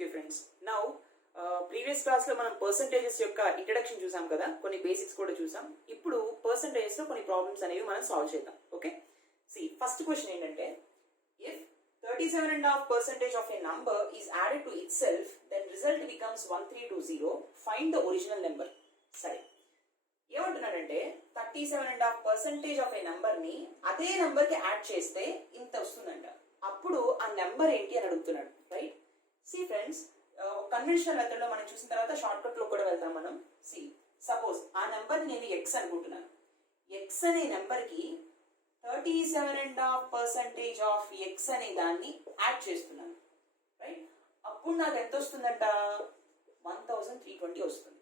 Okay friends, now previous class లో మనం percentages యొక్క ఇంట్రడక్షన్ చూసాం కదా, కొన్ని బేసిక్స్ కూడా చూసాం. ఇప్పుడు పర్సంటేజెస్ లో కొన్ని ప్రాబ్లమ్స్ అనేవి మనం సాల్వ్ చేద్దాం. ఓకే, సి ఫస్ట్ క్వశ్చన్ ఏంటంటే, if 37.5% of a number is added to itself, then result becomes 1320. Find the original number. సరే, ఏమంటున్నాడంటే 37.5% ఆఫ్ ఏ నెంబర్ ని అదే నెంబర్ కి యాడ్ చేస్తే ఇంత వస్తుందంట. అప్పుడు ఆ నెంబర్ ఏంటి అని అడుగుతున్నాడు, right? See friends, conventional method లో మనం చూసిన తర్వాత షార్ట్ కట్ లో కూడా వెళ్తాం మనం. సి సపోజ్ ఆ నెంబర్ నేను ఎక్స్ అనుకుంటున్నాను. ఎక్స్ అనే నెంబర్ కి 37.5% ఆఫ్ ఎక్స్ అనే దాన్ని యాడ్ చేస్తున్నాను, రైట్? అప్పుడు నాకు ఎంత వస్తుందంట? 1320 వస్తుంది.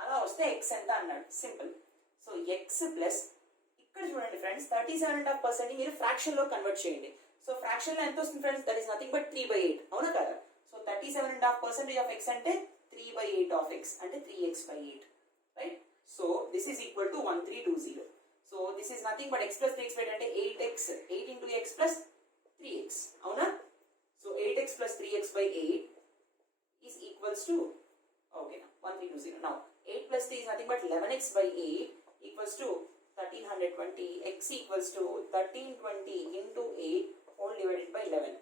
అలా వస్తే ఎక్స్ ఎంత అన్నాడు, సింపుల్. సో ఎక్స్ ప్లస్, ఇక్కడ చూడండి ఫ్రెండ్స్, 37.5% మీరు ఫ్రాక్షన్ లో కన్వర్ట్ చేయండి. సో ఫ్రాక్షన్ లో ఎంత వస్తుంది friends? That is nothing but 3/8, అవునా కదా? సో 37.5% ఆఫ్ ఎక్స్ అంటే 3/8 ఆఫ్ ఎక్స్ అంటే 3x/8, right? So this is equal to 1320. So this is nothing but X plus 3x/8 అంటే 8x, 8 into x plus 3x, అవునా? So 8x plus 3x/8 is equals to, okay, 1320. Now 8 plus 3 is nothing but 11x/8 equals to 1320. X equals to 1320 into 8 whole divided by 11.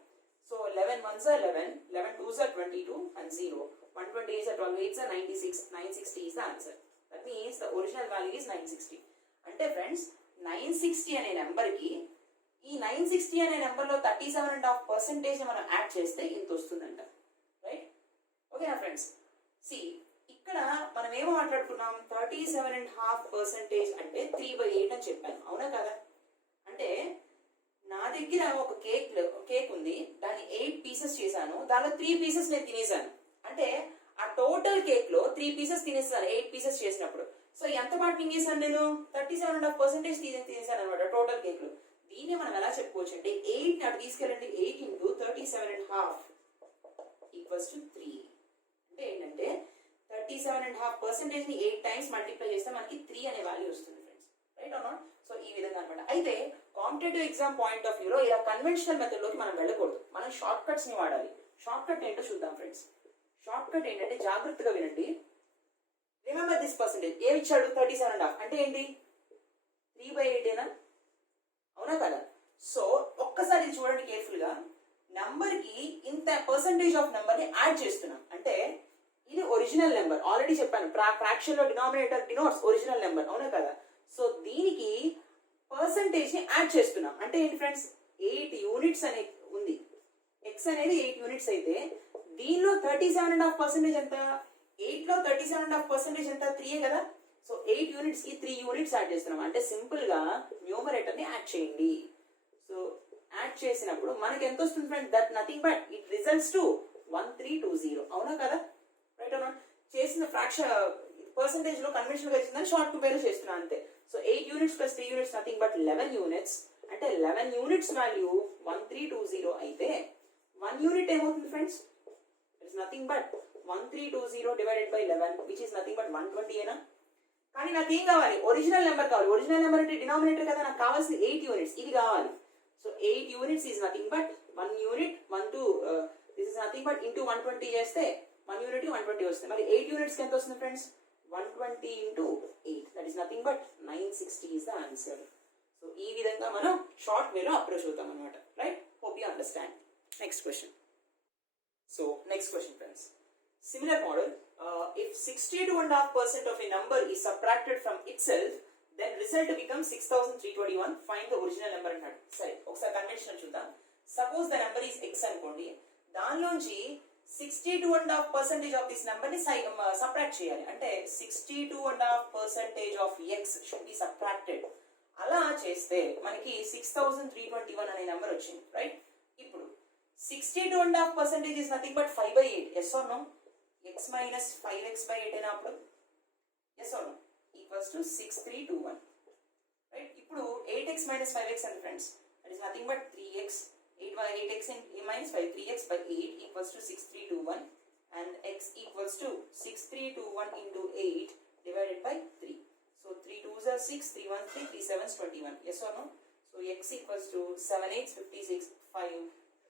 So 11 ones are 11, 11 twos are 22 and 0. 120 is 12 8s are 96. 960 is the answer. That means the original value is 960. అంటే friends 960 అనే number కి ఈ 960 అనే number లో 37.5% మనం add చేస్తే ఇంత వస్తుందంట, రైట్? ఓకేనా ఫ్రెండ్స్? సి ఇక్కడ మనం ఏమో మాట్లాడుకున్నాం, 37.5% అంటే 3/8 అని చెప్పాను, అవునా కదా? అంటే నా దగ్గర ఒక కేక్ ఉంది, దాన్ని 8 పీసెస్ చేశాను, దానిలో 3 పీసెస్ నేను తినేసాను. అంటే ఆ టోటల్ కేక్ లో 3 పీసెస్ తినేస్తాను 8 పీసెస్ చేసినప్పుడు. సో ఎంత పాటు తినేసాను నేను? 37.5% తినేసాను అనమాట టోటల్ కేక్ లో. దీన్ని మనం ఎలా చెప్పుకోవచ్చు అంటే 8 అటు తీసుకెళ్ళండి, 8 into 37.5 ఈక్వల్స్ టు 3. అంటే ఏంటంటే 37.5% ని 8 టైమ్స్ మల్టిప్లై చేస్తే మనకి 3 అనే వాల్యూ వస్తుంది friends, right or not? So ఈ విధంగా అనమాట. అయితే కాంపిటేటివ్ ఎగ్జామ్ పాయింట్ ఆఫ్ వ్యూలో ఇలా కన్వెన్షనల్ మెథడ్ లోకి మనం వెళ్ళకూడదు, మనం షార్ట్ కట్స్ ని వాడాలి. షార్ట్ కట్ ఏంటో చూద్దాం ఫ్రెండ్స్. షార్ట్ కట్ ఏంటంటే, జాగ్రత్తగా వినండి. Remember this percentage. ఏమి ఇచ్చాడు? 37.5 అంటే ఏంటి? 3/8 అవునా కదా? సో ఒక్కసారి చూడండి కేర్ఫుల్ గా. నంబర్ కి ఇంత పర్సెంటేజ్ ఆఫ్ నెంబర్ ని యాడ్ చేస్తున్నాం అంటే ఇది ఒరిజినల్ నెంబర్. ఆల్రెడీ చెప్పాను, ఫ్రాక్షన్ లో డినామినేటర్ డినోట్స్ ఒరిజినల్ నెంబర్, అవునా కదా? సో దీనికి పర్సెంటేజ్ ని యాడ్ చేస్తున్నాం అంటే ఏంటి ఫ్రెండ్స్? 8 యూనిట్స్ అనే ఉంది. ఎక్స్ అనేది 8 యూనిట్స్ అయితే దీనిలో 37.5% ఎంత? 8 లో 37.5% ఎంత? 3 కదా? సో 8 యూనిట్స్ కి 3 యూనిట్స్ యాడ్ చేస్తున్నాం అంటే సింపుల్ గా న్యూమరేటర్ ని యాడ్ చేయండి. సో యాడ్ చేసినప్పుడు మనకి ఎంత వస్తుంది friend? That nothing but it results to 1320, అవునా కదా? Right or not? చేసిన ఫ్రాక్షన్ పర్సెంటేజ్ లో కన్వెన్షన్ గా చేసిందని షార్ట్ టు వేలో చేస్తున్నాను అంతే. So 8 units plus 3 units nothing but 11 units అంటే 11 యూనిట్స్ వాల్యూ 1320 అయితే 1 యూనిట్ ఏమవుతుంది friends? It's nothing but 1320 divided by 11 which is nothing but 120 ఏనా? కానీ నాకు ఏం కావాలి? ఒరిజినల్ నెంబర్ కావాలి. ఒరిజినల్ నెంబర్ అంటే డినామినేటర్ కదా, నాకు కావాల్సింది 8 యూనిట్స్, ఇది కావాలి. So 8 units is nothing but 1 unit 1 2 this is nothing but into 120 చేస్తే 1 యూనిట్ 120 వస్తుంది. మరి 8 యూనిట్స్ కి ఎంత వస్తుంది friends? 120 into 8, that is nothing but 960 is the answer. So ఈ విధంగా మనం షార్ట్ వేలో అప్రోచ్ అవుతాం అనమాట, right? Hope you understand. Next question. So next question friends, similar model. If 62.5% of a number is subtracted from itself, then result becomes 6321. Find the original number అన్నాడు. సరే, ఒకసారి convention చూద్దాం. Suppose the number is X అనుకోండి, దానిలోంచి 62.5% of this number ని subtract చేయాలి. అంటే 62.5% of X should be subtracted. అలా చేస్తే మనకి 6321 అనే నెంబర్ వచ్చింది, రైట్? ఇప్పుడు 62.5% is nothing but 5/8. Yes or no? X minus 5x/8 అయినా అప్పుడు? Yes or no? Equals to 6321. Right? ఇప్పుడు 8x minus 5x and friends, that is nothing but 3x. 8x minus 5, 3x/8 equals to 6321 and x equals to 6321 into 8 divided by 3. So 3 2s are 6, 3 1s 3, 3 7s 21. Yes or no? So x equals to 7 8 56, 5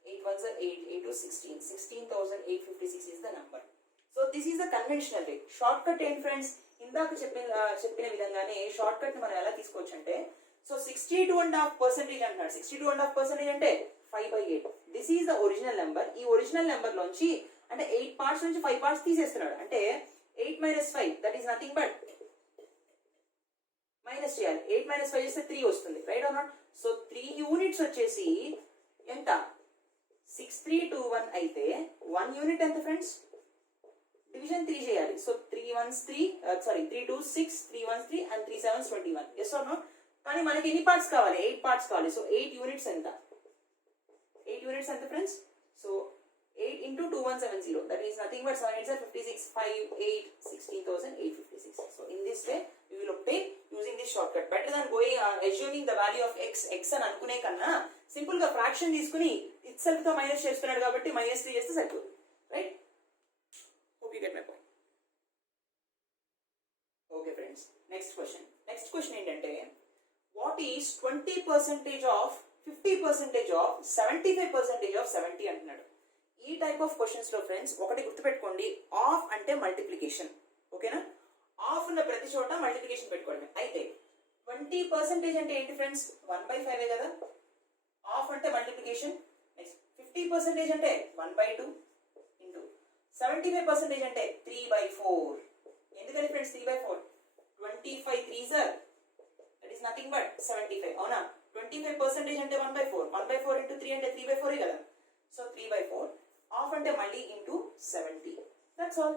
8 ones are 8, 8 to 16, 16,856 is the number. So this is the conventional way. Shortcut ఏంటి friends, ఇందాక చెప్పిన విధంగానే short cut మనం ఎలా తీసుకోవచ్చు అంటే, so 62.5% అంటున్నాడు. 62.5% అంటే 5/8. This is the original number. ఈ ఒరిజినల్ నెంబర్ లోంచి అంటే 8 parts నుంచి 5 parts తీసేస్తున్నాడు. అంటే 8 minus 5 that is nothing but minus చేయాలి. 8 minus 5 చేస్తే 3 వస్తుంది, right or not? So 3 units వచ్చేసి ఎంత, 6321 అయితే 1 unit ఎంత ఫ్రెండ్స్, డివిజన్ 3 చేయాలి. So 3 1s 3 3 2s 6, 3 1s 3 and 3 7s 21. Yes or no? కానీ మనకి ఎన్ని పార్ట్స్ కావాలి, 8 parts కావాలి. సో 8 units ఎంత, 8 units ఎంత friends? So 8 into 2170, that is nothing but 7 8s are 56, 5 8 16,856. So in this way we will obtain using this shortcut. Better than going assuming the value of x అని అనుకునే కన్నా simple గా fraction తీసుకుని it self తో minus చేస్తున్నాడు కాబట్టి -3 చేస్తే సరిపోతుంది, right? Hope you get my point. Okay friends, next question ఏంటంటే, what is 20% of 50% of 75% of 70 అంటున్నాడు. ఈ టైప్ ఆఫ్ క్వశ్చన్స్ లో ఫ్రెండ్స్ ఒకటి గుర్తుపెట్టుకోండి, ఆఫ్ అంటే మల్టిప్లికేషన్, ఓకేనా? ఆఫ్ ఉన్న ప్రతి చోట మల్టిప్లికేషన్ పెట్టుకోండి. అయితే 20% అంటే ఏంటి ఫ్రెండ్స్, 1/5 కదా. ఆఫ్ అంటే మల్టిప్లికేషన్. నెక్స్ట్ 50% అంటే 1/2 ఇంటూ 75% అంటే 3/4. ఎందుకని friends 3/4? 25 3s are that is nothing but 75, అవునా? 25% అంటే 1/4, 1/4 into 3 అంటే 3/4 కదా. సో 3/4. ఆఫ్ అంటే మళ్ళీ into 70, that's all.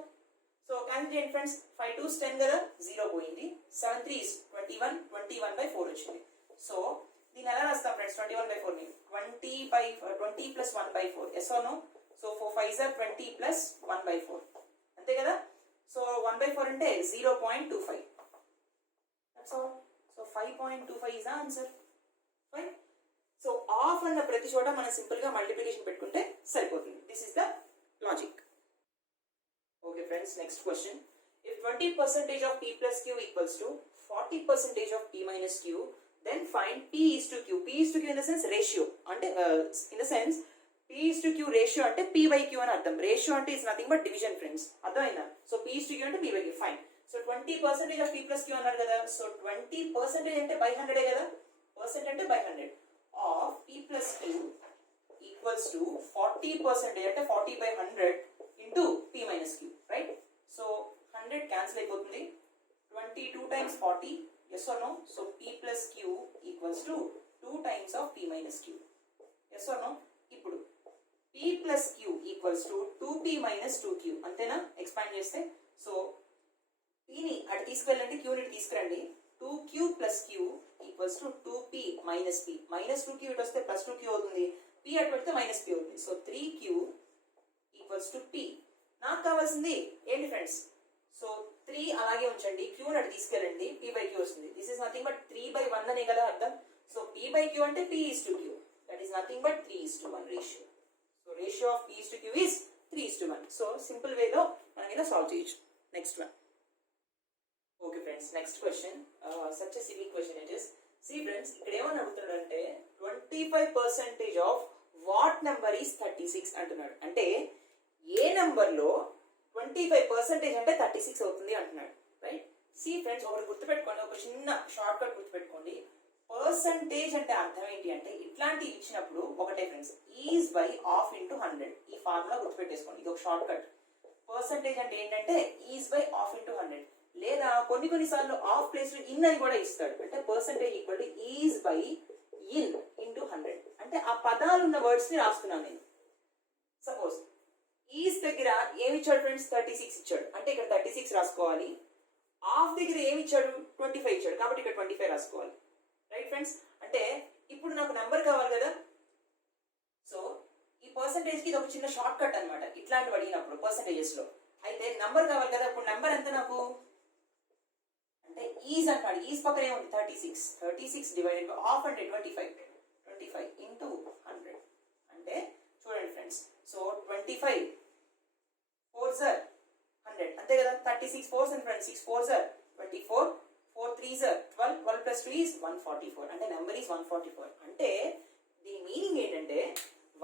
So calculate friends, 5 2s 10 కదా, 0 పోయింది. 7 3s 21, 21/4 వచ్చింది. సో దీన్ని ఎలా రాస్తాం ఫ్రెండ్స్, 21/4 ని 20 plus 1/4, yes or no? So 4 5s are 20 plus 1/4, అంతే కదా. సో 1/4 అంటే 0.25, that's all. So 5.25 is the answer, right? So of అన్న ప్రతి చోట మనం సింపుల్ గా మల్టిప్లికేషన్ పెట్టుకుంటే సరిపోతుంది. This is the logic. Okay friends, next question. If 20% of p plus q equals to 40% of p minus q, then find p is to q. p is to q in the sense ratio, అంటే in the sense p is to q ratio అంటే p by q అని అర్థం. Ratio అంటే it's nothing but division friends, అర్థమైందా? So p is to q అంటే p by q, fine. So 20% of p plus q అన్నారు కదా. So 20% అంటే by 100 కదా, పర్సెంట్ అంటే by 100 of p plus q equals to 40% అంటే 40/100 into p minus q, right? So 100 cancel అయిపోతుంది. 22 times 40, yes or no? So p plus q equals to 2 times of p minus q, yes or no? ఇప్పుడు p plus q equals to 2p minus 2q, అంతేనా? Expand చేస్తే so p ని అటు తీసుకెళ్ళండి, q ని తీసుకురండి. 2q plus q equals to 2p minus p. minus 2q ఇటు వస్తే plus 2q అవుతుంది, p అటు పెడితే minus p అవుతుంది. So 3q equals to p. నాకు కావాల్సింది ఏంటి ఫ్రెండ్స్? సో 3 అలాగే ఉంచండి, q ని అటు తీసుకెళ్ళండి, p by q వస్తుంది. దిస్ ఇస్ నథింగ్ బట్ 3/1 అనే కదా అర్థం. సో p by q అంటే p is to q, that is nothing but 3:1 ratio. So ratio of p is to q is 3:1. సో సింపుల్ వేలో మనం ఇలా సాల్వ్ చేయొచ్చు. Next one. Okay friends, next question. Such a silly question it is. See friends, ఇక్కడ ఏమని అడుగుతున్నాడు అంటే 25% of what number is 36 అంటున్నాడు. అంటే ఏ నెంబర్ లో 25% అంటే 36 అవుతుంది అంటున్నాడు, రైట్? సి ఫ్రెండ్స్, ఒకటి గుర్తుపెట్టుకోండి, ఒక చిన్న షార్ట్ కట్ గుర్తుపెట్టుకోండి. పర్సంటేజ్ అంటే అర్థం ఏంటి అంటే, ఇట్లాంటివి ఇచ్చినప్పుడు ఒకటే friends, is by of into 100. ఈ ఫార్ములా గుర్తుపెట్టేసుకోండి, ఇది ఒక షార్ట్ కట్. పర్సంటేజ్ అంటే ఏంటంటే ఈజ్ బై ఆఫ్ ఇంటూ 100, లేదా కొన్నిసార్లు ఆఫ్ ప్లేస్ లో ఇన్ అని కూడా ఇస్తాడు. అంటే percentage equal to is by in into 100. అంటే ఆ పదాలు ఉన్న వర్డ్స్ ని రాస్తున్నాను నేను. సపోజ్ ఈజ్ దగ్గర ఏమి ఇచ్చాడు ఫ్రెండ్స్, 36 ఇచ్చాడు, అంటే ఇక్కడ 36 రాసుకోవాలి. ఆఫ్ దగ్గర ఏమి ఇచ్చాడు, 25 ఇచ్చాడు, కాబట్టి ఇక్కడ 25 రాసుకోవాలి, రైట్ ఫ్రెండ్స్? అంటే ఇప్పుడు నాకు నెంబర్ కావాలి కదా. సో ఈ పర్సంటేజ్ కి ఇది ఒక చిన్న షార్ట్ కట్ అనమాట, ఇట్లాంటివి అడిగినప్పుడు పర్సంటేజెస్ లో. అయితే నెంబర్ కావాలి కదా, ఇప్పుడు నెంబర్ ఎంత నాకు అంటే ఈజ్ అంటాడు. ఈజ్ పక్కన ఏముంది, 36 డివైడెడ్ బై ఆఫ్ అంటే 25 ఇంటూ 100. అంటే చూడండి ఫ్రెండ్స్, సో 25 4s are 100, అంతే కదా. 36 4s and friends, 6 4s are 24, 4 3s are 12, 12 plus 2 is 144. అంటే నెంబర్ ఈజ్ 144. అంటే దీని మీనింగ్ ఏంటంటే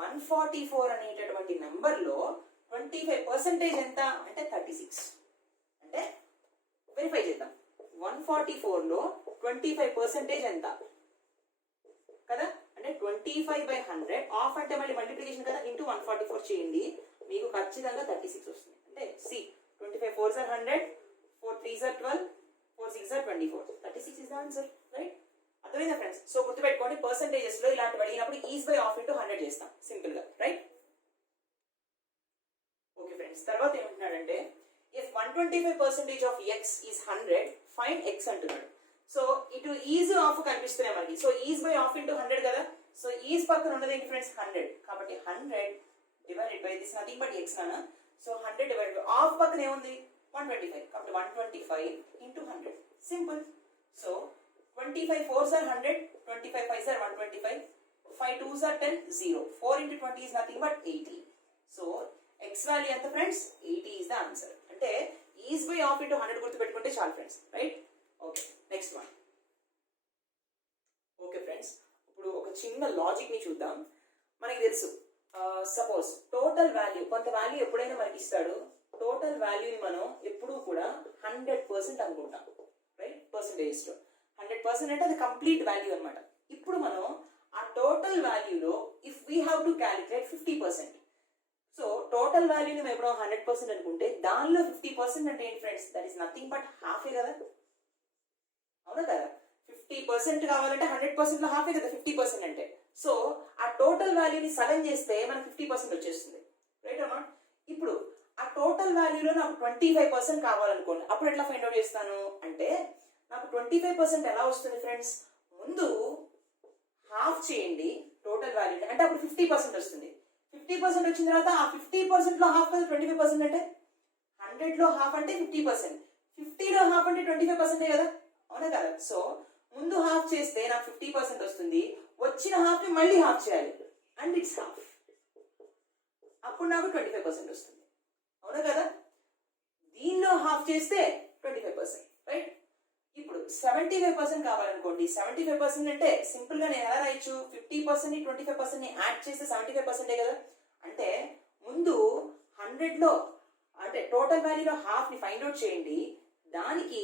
1 144 అనేటటువంటి నెంబర్లో 25% ఎంత అంటే 36. అంటే వెరిఫై చేద్దాం. 144లో 25% ఎంత కదా, అంటే 25/100 ఆఫ్ అంటే మళ్ళీ మల్టిప్లికేషన్ కదా, ఇంటూ 144 చేయండి, మీకు ఖచ్చితంగా 36 వస్తుంది. అంటే C 25 4s are 100, 4 3s are 12, 4 6s are 24, 36 is the answer, right? అర్థమైందా ఫ్రెండ్స్? సో గుర్తుపెట్టుకోండి, పర్సంటేజెస్ లో ఇలాంటి అడిగినప్పుడు ఈజ్ బై ఆఫ్ ఇంటూ 100 చేస్తాం సింపుల్ గా, రైట్? ఓకే ఫ్రెండ్స్, తర్వాత ఏమంటున్నాడంటే if 125% of x is 100 find x అంటున్నాడు. సో ఇటు ఈజ్ ఆఫ్ కనిపిస్తున్నాయి మనకి. So is by of into 100 కదా. సో ఈజ్ పక్కన ఉన్నది ఏంటి ఫ్రెండ్స్ 100, కాబట్టి 100 divided by this nothing but x నానా. సో 100 డివైడెడ్ బై ఆఫ్ పక్కన ఏముంది 125, కాబట్టి 125 into 100 simple. So 25 4s are 100, 25 5s are 125, 5 2s are 10, 0, 4 into 20 is nothing but 80. So x value ఎంత ఫ్రెండ్స్ 80 is the answer. అంటే is by of into 100 గుర్తుపెట్టుకుంటే చాలు friends, right? Okay, next one. Okay friends, ఇప్పుడు ఒక చిన్న logic ని చూద్దాం. మనకి తెలుసు సపోజ్ టోటల్ వాల్యూ, కొంత వాల్యూ ఎప్పుడైనా మనకి ఇస్తాడు, టోటల్ వాల్యూని మనం ఎప్పుడూ కూడా 100% అనుకుంటాం, రైట్? పర్సంటేజెస్ లో 100% అంటే అది కంప్లీట్ వాల్యూ అనమాట. ఇప్పుడు మనం ఆ టోటల్ వాల్యూలో if we have to calculate 50%, so total వాల్యూని మేము ఎప్పుడో 100% అనుకుంటే దానిలో 50% అంటే ఏంటి friends, that is nothing but హాఫే కదా, అవునా కదా? 50% కావాలంటే 100% లో హాఫే కదా 50% అంటే. సో ఆ టోటల్ వాల్యూని సగం చేస్తే మనకు 50% వచ్చేస్తుంది, రైట్ అమ్మా? ఇప్పుడు ఆ టోటల్ వాల్యూలో నాకు 25% కావాలనుకోండి, అప్పుడు ఎట్లా ఫైండ్ అవుట్ చేస్తాను అంటే నాకు 25% ఎలా వస్తుంది ఫ్రెండ్స్, ముందు హాఫ్ చేయండి టోటల్ వాల్యూ, అంటే అప్పుడు 50% వస్తుంది. 50% వచ్చిన తర్వాత ఆ 50% లో హాఫ్ కదా 25% అంటే, 100 లో హాఫ్ అంటే 50%, 50 లో హాఫ్ అంటే 25% కదా, అవునా కదా? సో ముందు హాఫ్ చేస్తే నాకు 50% వస్తుంది, వచ్చిన హాఫ్ ని మళ్ళీ హాఫ్ చేయాలి అండ్ ఇట్స్ హాఫ్, అప్పుడు నాకు 25% వస్తుంది, అవునా కదా? దీనిలో హాఫ్ చేస్తే 25%, రైట్? ఇప్పుడు 75% కావాలనుకోండి, 75% అంటే సింపుల్ గా నేను ఎలా రాయొచ్చు, 50% ని 25% ని యాడ్ చేస్తే 75% కదా. అంటే ముందు 100 లో అంటే టోటల్ వాల్యూలో హాఫ్ ని ఫైండ్ అవుట్ చేయండి, దానికి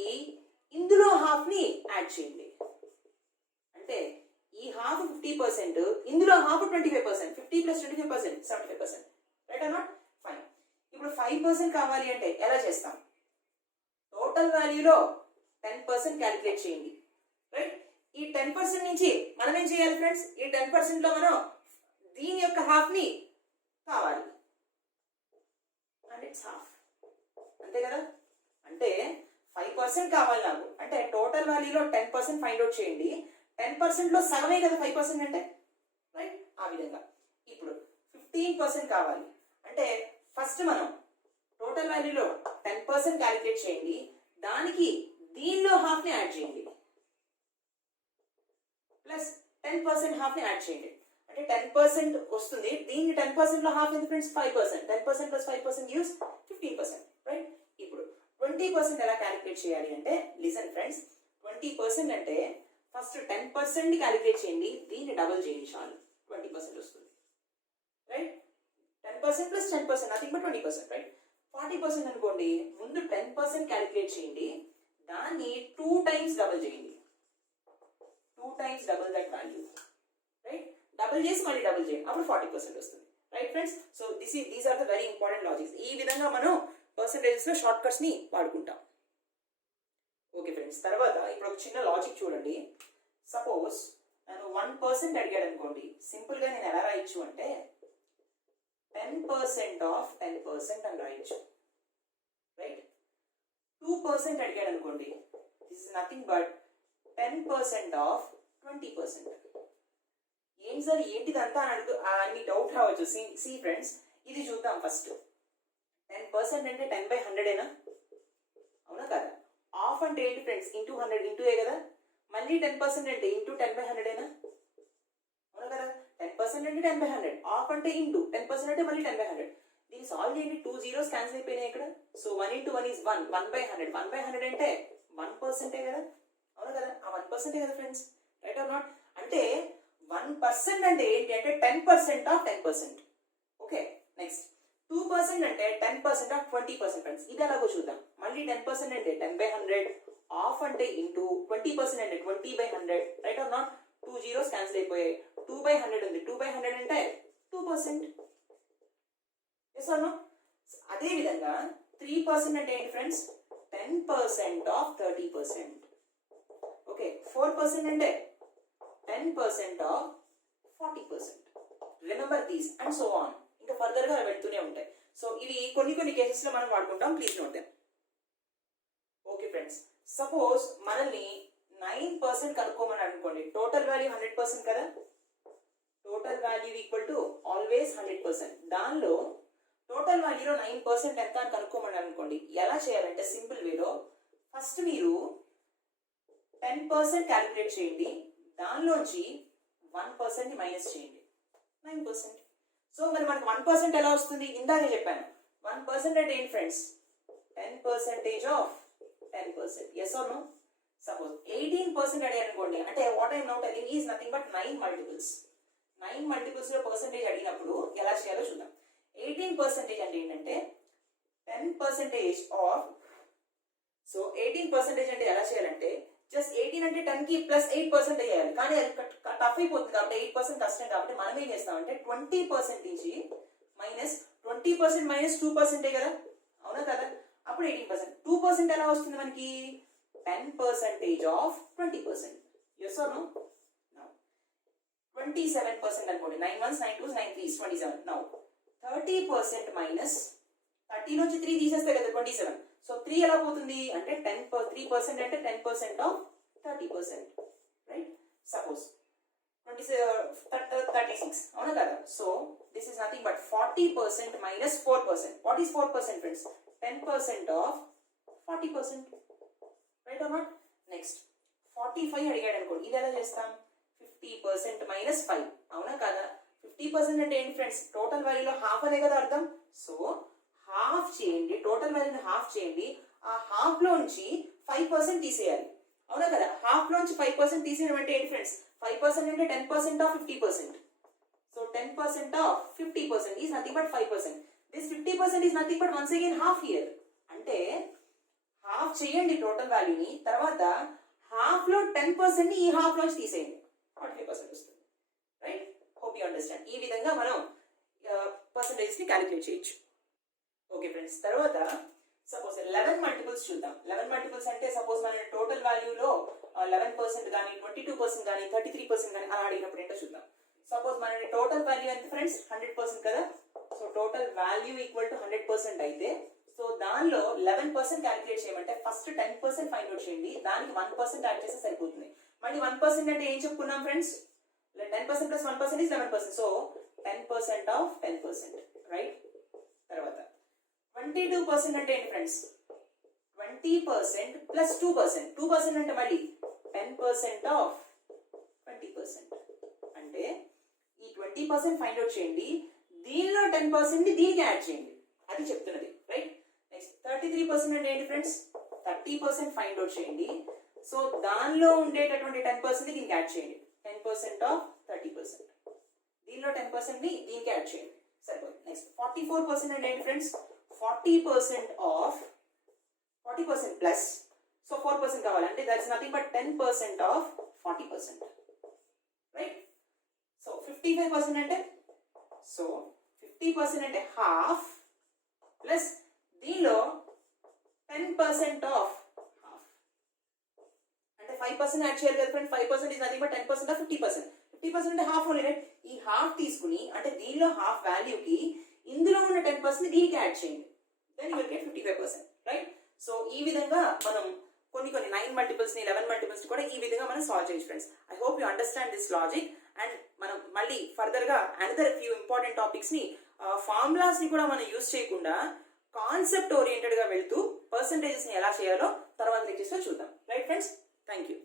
ఇందులో హాఫ్ ని యాడ్ చేయండి. అంటే ఈ హాఫ్ 50%, ఇందులో హాఫ్ 25%, 50 + 25% 75%, రైట్ అన్నమాట? ఫైన్. ఇప్పుడు 5% కావాలి అంటే ఎలా చేస్తాం, టోటల్ వాల్యూలో 10% క్యాలిక్యులేట్ చేయండి, రైట్? ఈ 10% నుంచి మనం ఏం చేయాలి ఫ్రెండ్స్, ఈ 10% లో మనం దీని యొక్క హాఫ్ ని కావాలి అండ్ ఇట్స్ హాఫ్, అంతే కదా? అంటే 5% కావాలి నాకు, అంటే టోటల్ వాల్యూలో 10% ఫైండ్ అవుట్ చేయండి, 10% లో సగమే కదా 5% అంటే, రైట్? ఆ విధంగా ఇప్పుడు 15% కావాలి అంటే ఫస్ట్ మనం టోటల్ వాల్యూలో 10% క్యాలిక్యులేట్ చేయండి, దానికి దీనిలో హాఫ్ ని యాడ్ చేయండి, ప్లస్ 10% హాఫ్ ని యాడ్ చేయండి, అంటే 10% వస్తుంది. దీనికి 10% లో హాఫ్ ఎంత ఫ్రెండ్స్ 5%, 10% + 5% గివ్స్ 15%, రైట్? ఇప్పుడు 20% ఎలా క్యాలిక్యులేట్ చేయాలి అంటే లిసన్ ఫ్రెండ్స్, 20% అంటే ఫస్ట్ 10% క్యాలిక్యులేట్ చేయండి, దీన్ని డబుల్ చేయండి చాలు, 20% వస్తుంది, రైట్? 10% + 10% nothing but 20%, right? 40% అనుకోండి, ముందు 10% క్యాలిక్యులేట్ చేయండి, దాన్ని 2 టైమ్స్ డబుల్ చేయండి, 2 times double that value, right? Double చేసి మళ్ళీ డబుల్ చేయండి, అప్పుడు 40% వస్తుంది, right friends? So these are the very important logics. ఈ విధంగా మనం పర్సంటేజెస్ లో షార్ట్ కట్స్ ని వాడుకుంటాం. ఓకే ఫ్రెండ్స్, తర్వాత ఇప్పుడు ఒక చిన్న లాజిక్ చూడండి. సపోజ్ నన్ను 1% అడిగాడు అనుకోండి, సింపుల్ గా నేను ఎలా రాయొచ్చు అంటే 10% ఆఫ్ 10% అని రాయొచ్చు, రైట్? 2% అడిగాడు అనుకోండి, this is nothing but 10% of 20%. ఏం సార్ ఏంటిదంతా అని డౌట్ రావచ్చు. సి ఫ్రెండ్స్, ఇది చూద్దాం ఫస్ట్. 10% అంటే 10/100ఏనా, అవునా కదా? ఆఫ్ అంటే ఏంటి ఫ్రెండ్స్, ఇంటూ 100 ఇంటూ ఏ కదా, మళ్ళీ 10% అంటే ఇంటూ 10/100ఏనా, అవునా కదా? 10% అంటే 10/100, ఆఫ్ అంటే ఇంటూ 10% అంటే మళ్ళీ 10/100. దీన్ని సాల్వ్ చేయండి, 2 zeros క్యాన్సిల్ అయిపోయినాయి ఇక్కడ. సో 1 into 1 is 1, 1/100, 1/100 అంటే 1% కదా, అవునా కదా? ఆ 1% కదా ఫ్రెండ్స్, రైట్ ఆర్ నాట్? అంటే 1% అంటే ఏంటి అంటే 10% ఆఫ్ 10%. ఓకే, నెక్స్ట్ 2% అంటే 10% ఆఫ్ 20% ఫ్రెండ్స్. ఇది ఎలాగో చూద్దాం. మళ్ళీ 10% అంటే 10/100, ఆఫ్ అంటే ఇంటూ 20% అంటే 20/100, right or not? 2 zeros cancel అయిపోయాయి. 2/100 ఉంది. 2/100 అంటే 2%. Yes or no? అదే విధంగా 3% అంటే ఏంటి ఫ్రెండ్స్? 10% ఆఫ్ 30%. ఓకే, 4% అంటే 10% of 40%. Remember these and so on. ఇంకా ఫర్దర్ గా వెళ్తూనే ఉంటాయి. సో ఇవి కొన్ని కేసెస్ లో మనం వాడుకుంటాం. Please note them. Okay friends, suppose మనల్ని 9% కనుక్కోమని అనుకోండి. టోటల్ వాల్యూ 100% కదా. Total value equal to always 100%. దానిలో టోటల్ వాల్యూలో 9% ఎంత అని కనుక్కోమని అనుకోండి. ఎలా చేయాలంటే సింపుల్ వేలో ఫస్ట్ మీరు 10% క్యాలిక్యులేట్ చేయండి. దానిలోంచి 1% మైనస్ చేయండి. 9%. సో మరి మనకు 1% ఎలా వస్తుంది? ఇందాకే చెప్పాను. 1% అంటే ఏంటి friends? 10% of 10%. Yes or no? Suppose 18% అడిగారు అనుకోండి. అంటే what I'm now telling is nothing but 9 multiples. 9 multiples లో పర్సెంటేజ్ అడిగినప్పుడు ఎలా చేయాలో చూద్దాం. 18% అంటే ఏంటంటే 10% ఆఫ్. సో 18% అంటే ఎలా చేయాలంటే జస్ట్ 18 అంటే 10 కి ప్లస్ 8% చేయాలి. కానీ అది టఫ్ అయిపోతుంది కాబట్టి 8% కష్టం కాబట్టి మనం ఏం చేస్తామంటే 20% నుంచి మైనస్ 20% మైనస్ 2% కదా. అవునా కదా? అప్పుడు 18%. 2% ఎలా వస్తుంది మనకి? 10% ఆఫ్ 20%. Yes or no? 27% అనుకోండి. 9 1s 9 2s 9 3s 27. Now 30% minus 30 నుంచి 3 తీసేస్తే కదా 27. సో 3 ఎలా పోతుంది అంటే 3% అంటే 10% ఆఫ్ 30%. రైట్? సపోజ్ 36. అవునా కదా? So this is nothing but 40% minus 4%. What is 4% friends? 10% of 40%. Right or not? Next 45 అడిగాడు అనుకోండి. ఇది ఎలా చేస్తాం? 50% మైనస్ 5. అవునా కదా? 50% అంటే ఏంటి ఫ్రెండ్స్? టోటల్ వాల్యూలో హాఫ్ అనే కదా అర్థం. సో హాఫ్ చేయండి. టోటల్ వాల్యూని హాఫ్ చేయండి. ఆ హాఫ్ లోంచి 5% తీసేయాలి. అవునా కదా? హాఫ్ లోంచి 5% తీసేయడం అంటే ఏంటి ఫ్రెండ్స్? 5% అంటే 10% of 50%. So 10% of 50% is nothing but 5%. This 50% is nothing but once again half here. అంటే హాఫ్ చేయండి టోటల్ వాల్యూని. తర్వాత హాఫ్ లో 10% ని ఈ హాఫ్ లోంచి తీసేయండి. 45% వస్తుంది. రైట్? Hope you understand. ఈ విధంగా మనం పర్సంటేజ్ ని క్యాలిక్యులేట్ చేయొచ్చు. ఓకే ఫ్రెండ్స్, తర్వాత సపోజ్ 11 మల్టిపుల్స్ చూద్దాం. 11 మల్టిపుల్స్ అంటే సపోజ్ మన టోటల్ వాల్యూలో 11% కానీ 22% కానీ 33% కానీ అలా అడిగినప్పుడు ఏంటో చూద్దాం. సపోజ్ మన టోటల్ వాల్యూ ఎంత ఫ్రెండ్స్? 100% కదా. So total value equal to 100% అయితే సో దానిలో 11% క్యాలిక్యులేట్ చేయమంటే ఫస్ట్ 10% ఫైండ్ అవుట్ చేయండి. దానికి 1% యాడ్ చేస్తే సరిపోతుంది. మళ్ళీ 1% అంటే ఏం చెప్పుకున్నాం friends? 10% plus 1% is 11%. So 10% of 10%. Right? తర్వాత 22% అంటే ఏంటి ఫ్రెండ్స్? 20% ప్లస్ 2%. 2% అంటే మళ్ళీ 10% ఆఫ్ 20%. అంటే ఈ 20% ఫైండ్ అవుట్ చేయండి. దీనిలో 10% ని దీనికి యాడ్ చేయండి. అది చెప్తున్నది. రైట్? నెక్స్ట్ 33% అంటే ఏంటి ఫ్రెండ్స్? 30% ఫైండ్ అవుట్ చేయండి. సో దానిలో ఉండేటటువంటి 10% ని దీనికి యాడ్ చేయండి. 10% ఆఫ్ 30%. దీనిలో 10% ని దీనికి యాడ్ చేయండి. సరిపోతుంది. నెక్స్ట్ 44% అంటే ఏంటి ఫ్రెండ్స్? 40% ఆఫ్ 40% ప్లస్ సో 4% కావాలంటే that's nothing but 10% of 40%. Right? So 55% అంటే సో 50% అంటే హాఫ్ ప్లస్ దీనిలో 10% ఆఫ్ హాఫ్ అంటే 5% యాడ్ చేయాలి కదా friends. 5% is nothing but 10% of 50%. 50% అంటే హాఫ్ ఓన్లీ. రైట్? ఈ హాఫ్ తీసుకుని అంటే దీనిలో హాఫ్ వాల్యూకి ఇందులో ఉన్న 10% దీనికి యాడ్ చేయండి. Then you will get 55%. Right? So ఈ విధంగా మనం కొన్ని 9 మల్టిపుల్స్ ని 11 మల్టిపుల్స్ కూడా ఈ విధంగా మనం సాల్వ్ చేయొచ్చు friends. I hope you understand this logic. And మనం మళ్ళీ ఫర్దర్ గా అనదర్ ఫ్యూ ఇంపార్టెంట్ టాపిక్స్ ని ఫార్ములాస్ ని కూడా మనం యూజ్ చేయకుండా కాన్సెప్ట్ ఓరియంటెడ్ గా వెళ్తూ పర్సంటేజెస్ ని ఎలా చేయాలో తర్వాత లెక్చర్స్ లో చూద్దాం. Right friends? Thank you.